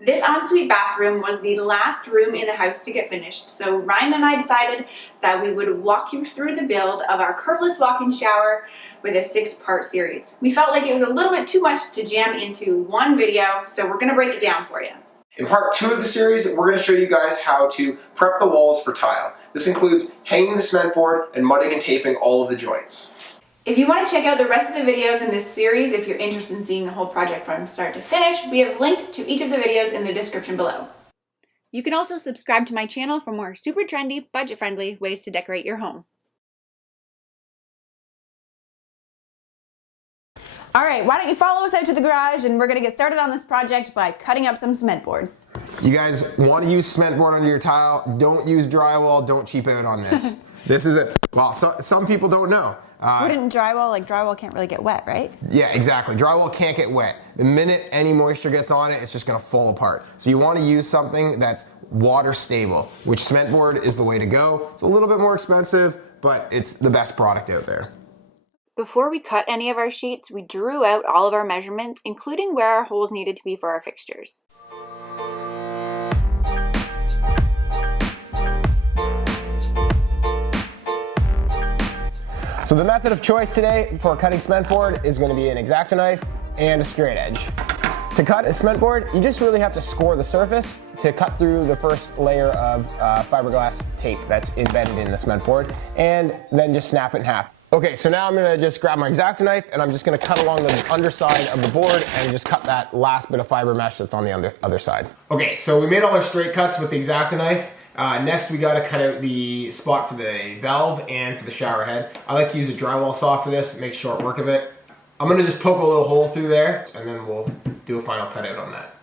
This ensuite bathroom was the last room in the house to get finished, so Ryan and I decided that we would walk you through the build of our curbless walk-in shower with a 6-part series. We felt like it was a little bit too much to jam into one video, so we're going to break it down for you. In part 2 of the series, we're going to show you guys how to prep the walls for tile. This includes hanging the cement board and mudding and taping all of the joints. If you want to check out the rest of the videos in this series, if you're interested in seeing the whole project from start to finish, we have linked to each of the videos in the description below. You can also subscribe to my channel for more super trendy, budget-friendly ways to decorate your home. All right, why don't you follow us out to the garage and we're gonna get started on this project by cutting up some cement board. You guys want to use cement board under your tile, don't use drywall, don't cheap out on this. This is it. Well, some people don't know. Wouldn't drywall can't really get wet, right? Yeah, exactly. Drywall can't get wet. The minute any moisture gets on it, it's just gonna fall apart. So you wanna use something that's water stable, which cement board is the way to go. It's a little bit more expensive, but it's the best product out there. Before we cut any of our sheets, we drew out all of our measurements, including where our holes needed to be for our fixtures. So the method of choice today for cutting cement board is going to be an X-Acto knife and a straight edge. To cut a cement board, you just really have to score the surface to cut through the first layer of fiberglass tape that's embedded in the cement board, and then just snap it in half. Okay, so now I'm going to just grab my X-Acto knife and I'm just going to cut along the underside of the board and just cut that last bit of fiber mesh that's on the other side. Okay, so we made all our straight cuts with the X-Acto knife. Next we got to cut out the spot for the valve and for the shower head. I like to use a drywall saw for this, it makes short work of it. I'm going to just poke a little hole through there and then we'll do a final cutout on that.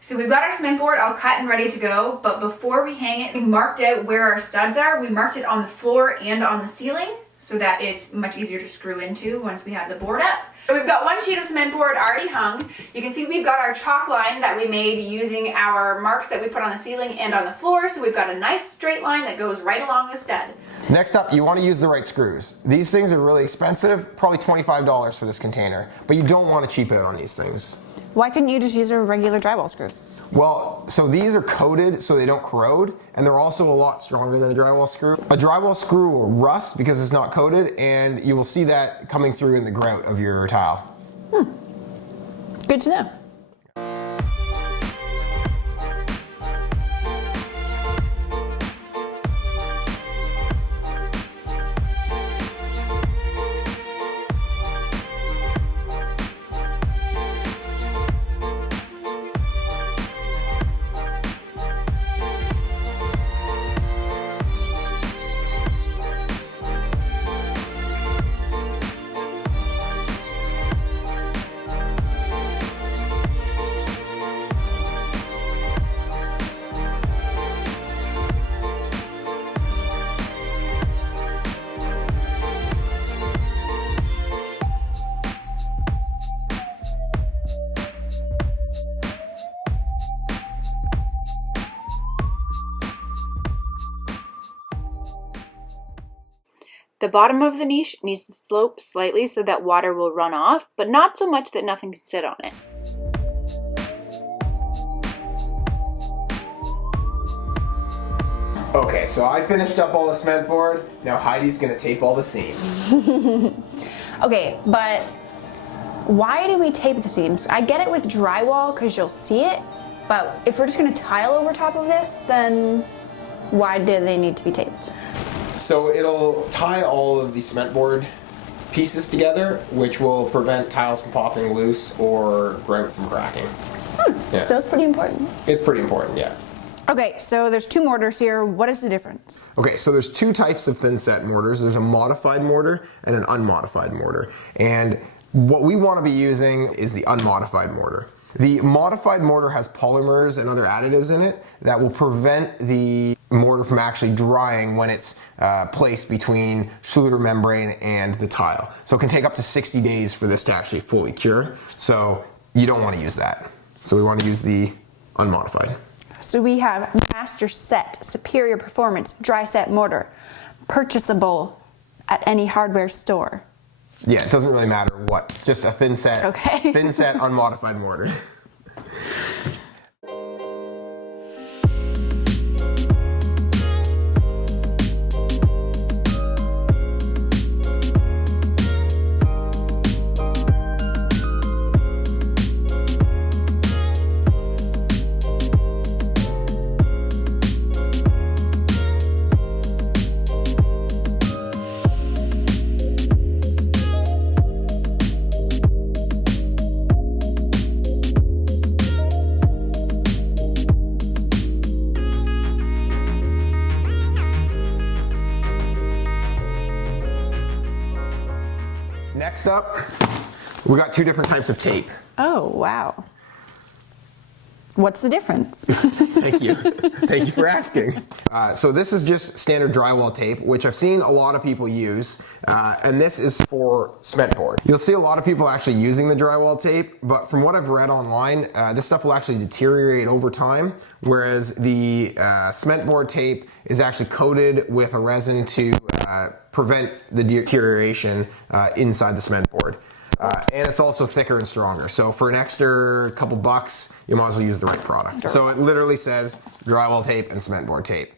So we've got our cement board all cut and ready to go, but before we hang it, we marked out where our studs are. We marked it on the floor and on the ceiling so that it's much easier to screw into once we have the board up. So we've got one sheet of cement board already hung. You can see we've got our chalk line that we made using our marks that we put on the ceiling and on the floor, so we've got a nice straight line that goes right along the stud. Next up, you want to use the right screws. These things are really expensive, probably $25 for this container, but you don't want to cheap out on these things. Why couldn't you just use a regular drywall screw? Well, so these are coated so they don't corrode, and they're also a lot stronger than a drywall screw. A drywall screw will rust because it's not coated, and you will see that coming through in the grout of your tile. Good to know. The bottom of the niche needs to slope slightly so that water will run off, but not so much that nothing can sit on it. Okay, so I finished up all the cement board. Now Heidi's gonna tape all the seams. Okay, but why do we tape the seams? I get it with drywall because you'll see it, but if we're just gonna tile over top of this, then why do they need to be taped? So it'll tie all of the cement board pieces together, which will prevent tiles from popping loose or grout from cracking. Yeah. So it's pretty important. It's pretty important, yeah. Okay, so there's two mortars here. What is the difference? Okay, so there's two types of thin set mortars. There's a modified mortar and an unmodified mortar. And what we want to be using is the unmodified mortar. The modified mortar has polymers and other additives in it that will prevent the mortar from actually drying when it's placed between Schluter membrane and the tile. So it can take up to 60 days for this to actually fully cure. So you don't want to use that. So we want to use the unmodified. So we have Master Set, Superior Performance, Dry Set Mortar, purchasable at any hardware store. Yeah, it doesn't really matter what. Just a thin set. Okay. Thin set unmodified mortar. Next up, we got two different types of tape. Oh, wow. What's the difference? Thank you. Thank you for asking. So this is just standard drywall tape, which I've seen a lot of people use, and this is for cement board. You'll see a lot of people actually using the drywall tape, but from what I've read online, this stuff will actually deteriorate over time, whereas the cement board tape is actually coated with a resin to prevent the deterioration inside the cement board. And it's also thicker and stronger. So for an extra couple bucks, you might as well use the right product. So it literally says drywall tape and cement board tape.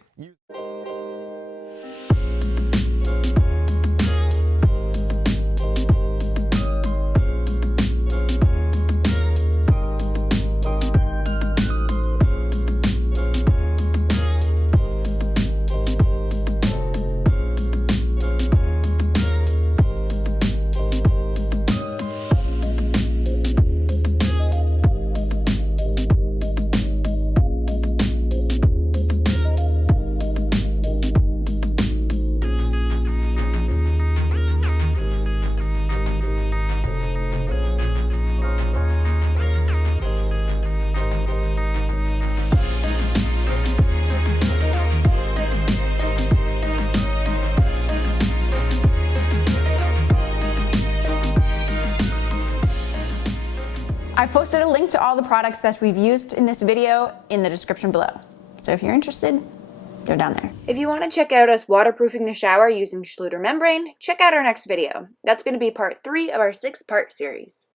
I've posted a link to all the products that we've used in this video in the description below. So if you're interested, they're down there. If you want to check out us waterproofing the shower using Schluter membrane, check out our next video. That's going to be part 3 of our 6-part series.